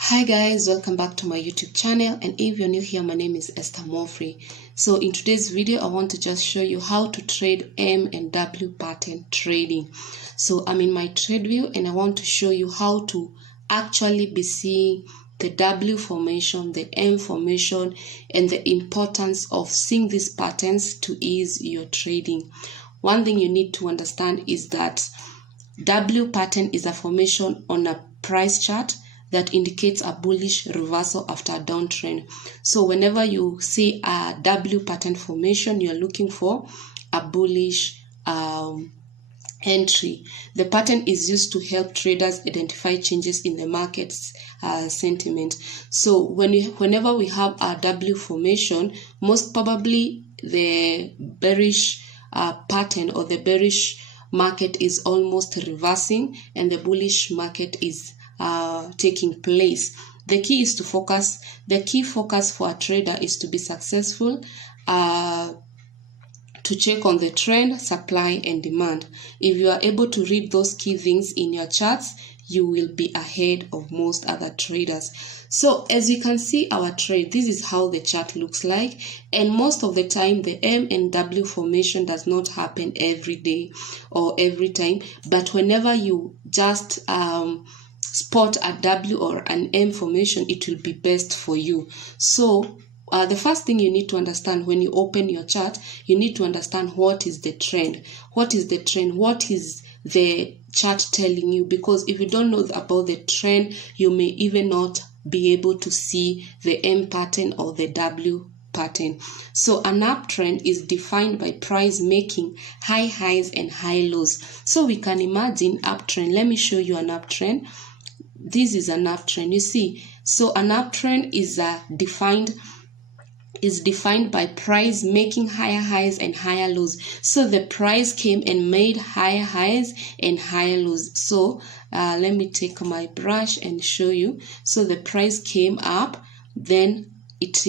Hi guys, welcome back to my YouTube channel, and if you're new here, my name is Esther Mofri. So in today's video I want to just show you how to trade M and W pattern trading. So I'm in my trade view and I want to show you how to actually be seeing the W formation, the M formation, and the importance of seeing these patterns to ease your trading. One thing you need to understand is that W pattern is a formation on a price chart that indicates a bullish reversal after a downtrend. So whenever you see a W pattern formation, you're looking for a bullish entry. The pattern is used to help traders identify changes in the market's sentiment. So whenever we have a W formation, most probably the bearish pattern or the bearish market is almost reversing and the bullish market is taking place. The key is to focus. The key focus for a trader is to be successful, to check on the trend, supply, and demand. If you are able to read those key things in your charts, you will be ahead of most other traders. So as you can see our trade, this is how the chart looks like, and most of the time the M and W formation does not happen every day or every time, but whenever you just spot a W or an M formation, it will be best for you. So the first thing you need to understand when you open your chart, you need to understand what is the trend. What is the trend? What is the chart telling you? Because if you don't know about the trend, you may even not be able to see the M pattern or the W pattern. So an uptrend is defined by price making high highs and high lows. So we can imagine uptrend. Let me show you an uptrend. This is an uptrend, you see. So an uptrend is defined by price making higher highs and higher lows. So the price came and made higher highs and higher lows. So let me take my brush and show you. So the price came up, then it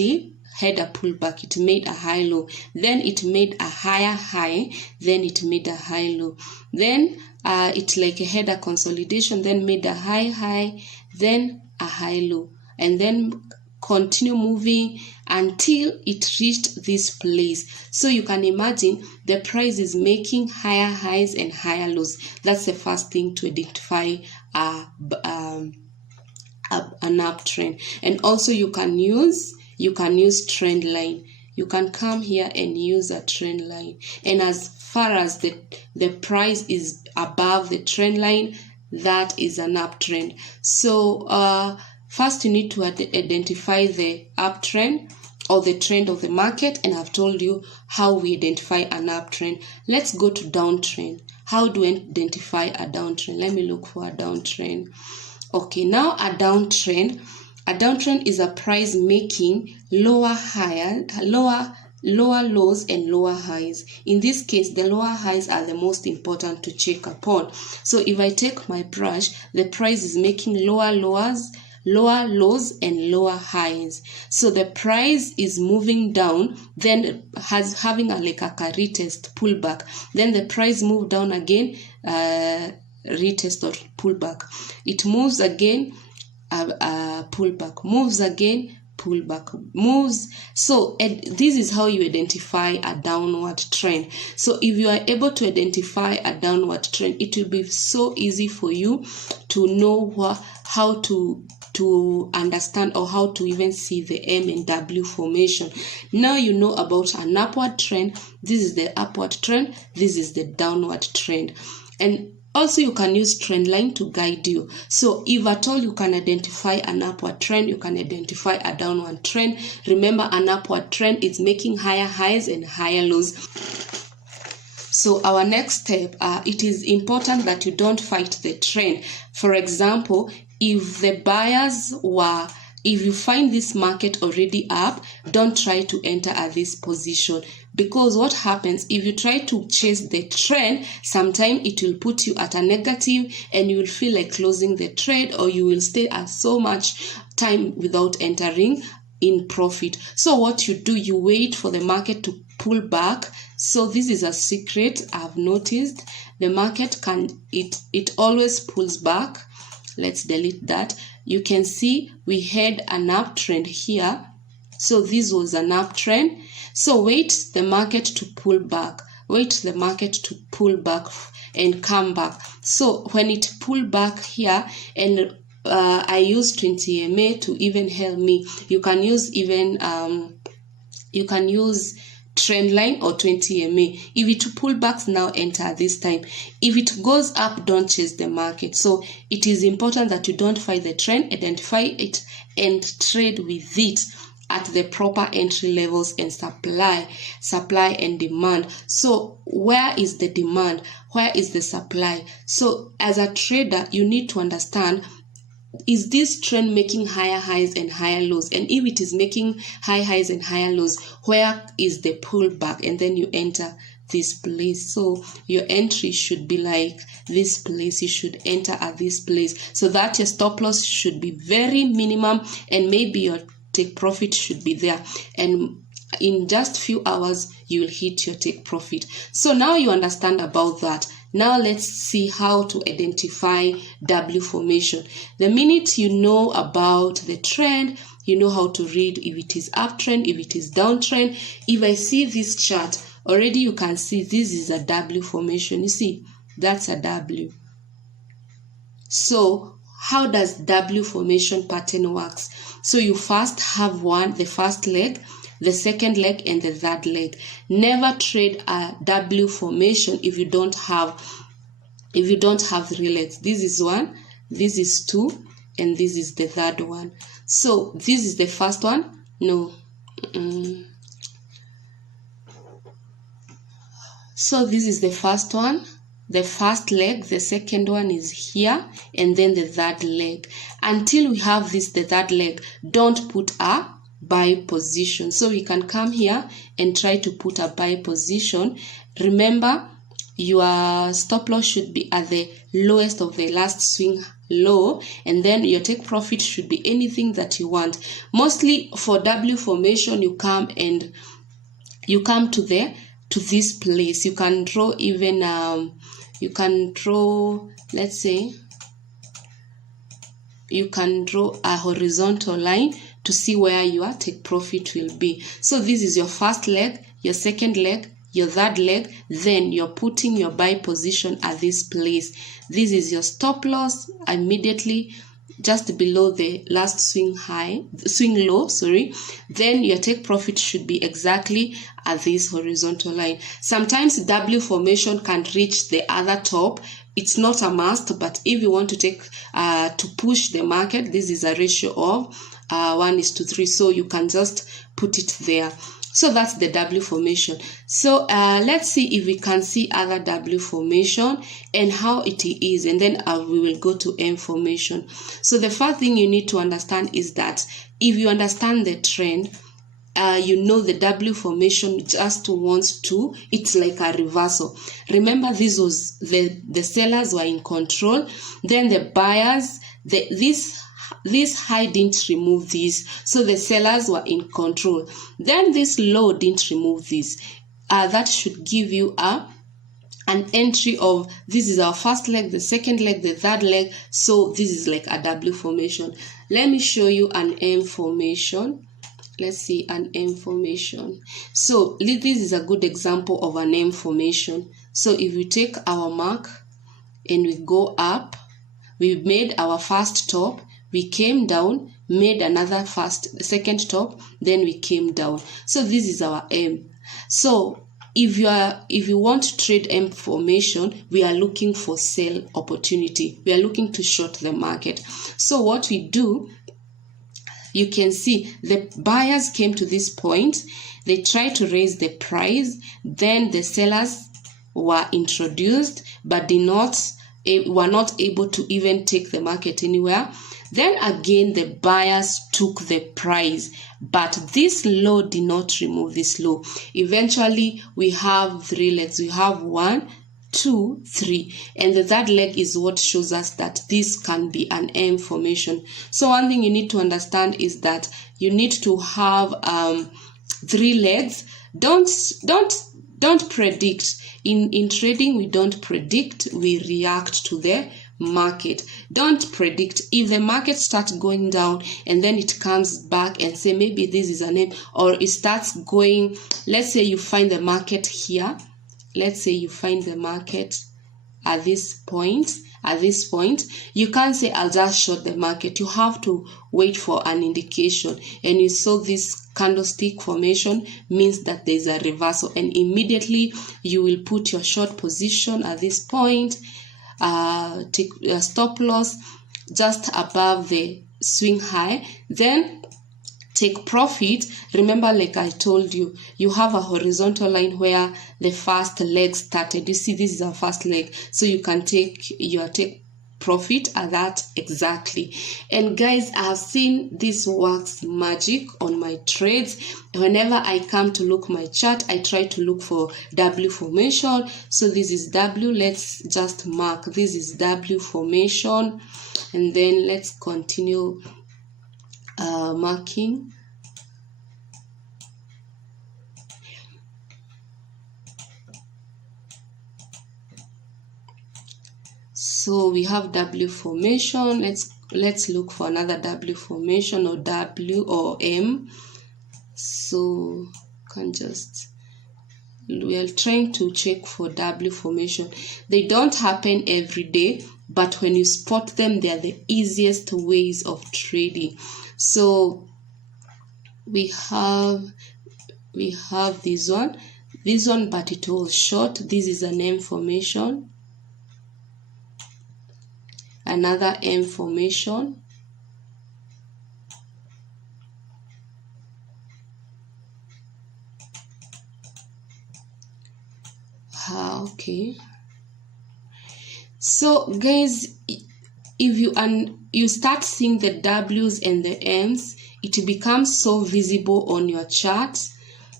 had a pullback, it made a high low, then it made a higher high, then it made a high low, then it like had a consolidation, then made a high, then a high low, and then continue moving until it reached this place. So you can imagine the price is making higher highs and higher lows. That's the first thing to identify an uptrend. And also you can use trend line. You can come here and use a trend line, and as far as the price is above the trend line, that is an uptrend. So first you need to identify the uptrend or the trend of the market, and I've told you how we identify an uptrend. Let's go to downtrend. How do we identify a downtrend? Let me look for a downtrend. Okay, now a downtrend is a price making lower lows and lower highs. In this case, the lower highs are the most important to check upon. So if I take my brush, the price is making lower lows and lower highs. So the price is moving down, then having a retest pullback. Then the price moved down again, retest or pullback. It moves again, pullback, moves again, pullback, moves. So this is how you identify a downward trend. So if you are able to identify a downward trend, it will be so easy for you to know how to understand or how to even see the M and W formation. Now you know about an upward trend. This is the upward trend, this is the downward trend. And also you can use trend line to guide you. So if at all you can identify an upward trend, you can identify a downward trend. Remember, an upward trend is making higher highs and higher lows. So our next step, it is important that you don't fight the trend. For example, if you find this market already up, don't try to enter at this position, because what happens if you try to chase the trend, sometimes it will put you at a negative and you will feel like closing the trade, or you will stay at so much time without entering in profit. So what you do, you wait for the market to pull back. So this is a secret I've noticed. The market it always pulls back let's delete that. You can see we had an uptrend here. So this was an uptrend. So wait the market to pull back. Wait the market to pull back and come back. So when it pull back here, and I use 20 MA to even help me. You can use even trend line or 20 MA. If it pull backs now, enter this time. If it goes up, don't chase the market. So it is important that you don't fight the trend, identify it and trade with it at the proper entry levels and supply and demand. So where is the demand? Where is the supply? So as a trader, you need to understand, is this trend making higher highs and higher lows? And if it is making high highs and higher lows, where is the pullback? And then you enter this place. So your entry should be like this place. You should enter at this place so that your stop loss should be very minimum, and maybe your take profit should be there, and in just few hours you will hit your take profit. So now you understand about that. Now let's see how to identify W formation. The minute you know about the trend, you know how to read if it is uptrend, if it is downtrend. If I see this chart, already you can see this is a W formation. You see, that's a W. So how does W formation pattern works? So you first have the first leg, the second leg, and the third leg. Never trade a W formation if you don't have three legs. This is one, this is two, and this is the third one. So this is the first one. No. So this is the first one, the first leg, the second one is here, and then the third leg. Until we have the third leg, don't put a buy position. So we can come here and try to put a buy position. Remember, your stop loss should be at the lowest of the last swing low, and then your take profit should be anything that you want. Mostly for W formation, you come to this place. You can draw even let's say you can draw a horizontal line to see where your take profit will be. So this is your first leg, your second leg, your third leg, then you're putting your buy position at this place. This is your stop loss immediately just below the last swing low, then your take profit should be exactly at this horizontal line. Sometimes W formation can reach the other top. It's not a must, but if you want to take to push the market, this is a ratio of 1:3, so you can just put it there. So that's the W formation. So let's see if we can see other W formation and how it is, and then we will go to M formation. So the first thing you need to understand is that if you understand the trend, you know the W formation just wants to, it's like a reversal. Remember, this was the sellers were in control, then the buyers, this high didn't remove this, so the sellers were in control. Then this low didn't remove this. That should give you an entry of, this is our first leg, the second leg, the third leg. So this is like a W formation. Let me show you an M formation. Let's see an M formation. So this is a good example of an M formation. So if we take our mark and we go up, we made our first top, we came down, made another second top, then we came down. So this is our M. So if you want to trade M formation, we are looking for sell opportunity. We are looking to short the market. So what we do, you can see the buyers came to this point, they tried to raise the price, then the sellers were introduced but were not able to even take the market anywhere. Then again the buyers took the price, but this low did not remove this low. Eventually we have three legs. We have 1, 2, 3, and the third leg is what shows us that this can be an M formation. So one thing you need to understand is that you need to have 3 legs. Don't predict. In trading, we don't predict, we react to the market. Don't predict. If the market starts going down and then it comes back and say maybe this is an M, or it starts going, let's say you find the market here, let's say you find the market at this point, you can't say I'll just short the market. You have to wait for an indication, and you saw this candlestick formation means that there's a reversal, and immediately you will put your short position at this point, take a stop loss just above the swing high, then take profit. Remember, like I told you, you have a horizontal line where the first leg started. You see, this is our first leg, so you can take profit at that exactly. And guys, I have seen this works magic on my trades. Whenever I come to look my chart, I try to look for W formation. So this is W. Let's just mark this is W formation, and then let's continue marking. So we have W formation. Let's look for another W formation, or W or M. So we are trying to check for W formation. They don't happen every day, but when you spot them, they are the easiest ways of trading. So we have this one, but it was short. This is an M formation, another M formation, okay. So guys, if you start seeing the W's and the M's, it becomes so visible on your chart.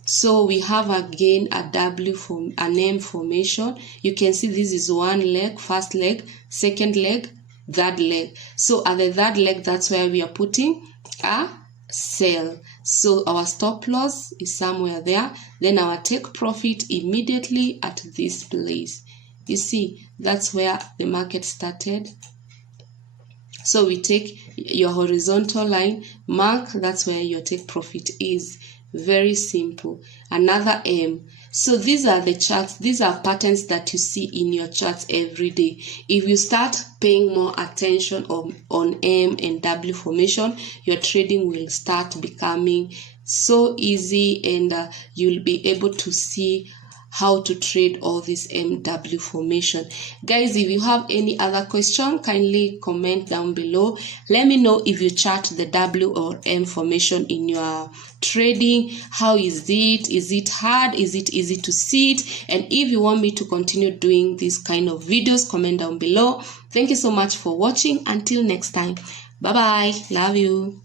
So we have again a W from an M formation. You can see this is one leg, first leg, second leg, third leg. So at the third leg, that's where we are putting a sell. So our stop loss is somewhere there. Then our take profit immediately at this place. You see, that's where the market started. So we take your horizontal line, mark, that's where your take profit is. Very simple. Another M. So these are the charts, these are patterns that you see in your charts every day. If you start paying more attention on M and W formation, your trading will start becoming so easy, and you'll be able to see how to trade all this MW formation. Guys, if you have any other question, kindly comment down below. Let me know if you chart the W or M formation in your trading. How is it? Is it hard? Is it easy to see it? And if you want me to continue doing this kind of videos, comment down below. Thank you so much for watching. Until next time. Bye bye. Love you.